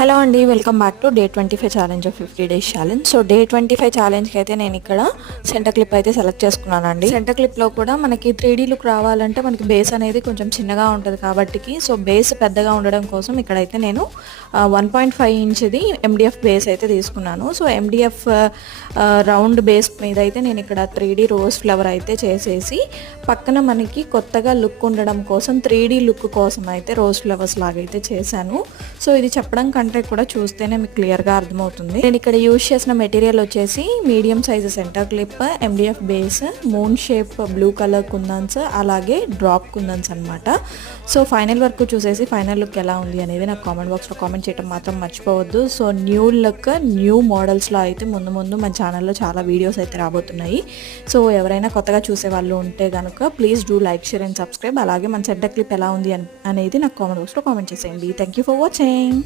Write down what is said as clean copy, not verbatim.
Hello అండి, welcome back to day 25 challenge of 50 days challenge. So day 25 ఛాలెంజ్కి అయితే నేను ఇక్కడ సెంటర్ క్లిప్ అయితే సెలెక్ట్ చేసుకున్నానండి. సెంటర్ క్లిప్లో కూడా మనకి 3D లుక్ రావాలంటే మనకి బేస్ అనేది కొంచెం చిన్నగా ఉంటుంది కాబట్టి సో బేస్ పెద్దగా ఉండడం కోసం ఇక్కడైతే నేను 1.5 ఇంచ్ది MDF బేస్ అయితే తీసుకున్నాను. సో MDF రౌండ్ బేస్ మీద అయితే నేను ఇక్కడ 3D రోజ్ ఫ్లవర్ అయితే చేసేసి పక్కన మనకి కొత్తగా లుక్ ఉండడం కోసం 3D లుక్ కోసం అయితే రోజ్ ఫ్లవర్స్ లాగైతే చేశాను. సో ఇది చెప్పడం కంటే కూడా చూస్తేనే మీకు క్లియర్గా అర్థమవుతుంది. నేను ఇక్కడ యూజ్ చేసిన మెటీరియల్ వచ్చేసి medium size center clip, MDF base, moon shape blue colour kundans, అలాగే డ్రాప్ కుందన్స్ అనమాట. సో ఫైనల్ వర్క్ చూసేసి ఫైనల్ లుక్ ఎలా ఉంది అనేది నాకు కామెంట్ బాక్స్లో కామెంట్ చేయడం మాత్రం మర్చిపోవద్దు. సో న్యూ లుక్, న్యూ మోడల్స్లో అయితే ముందు మన ఛానల్లో చాలా వీడియోస్ అయితే రాబోతున్నాయి. సో ఎవరైనా కొత్తగా చూసే వాళ్ళు ఉంటే కనుక please do like, share and subscribe. అలాగే మన సెంటర్ క్లిప్ ఎలా ఉంది అనేది నాకు కామెంట్ బాక్స్లో కామెంట్ చేసేయండి. Thank you for watching.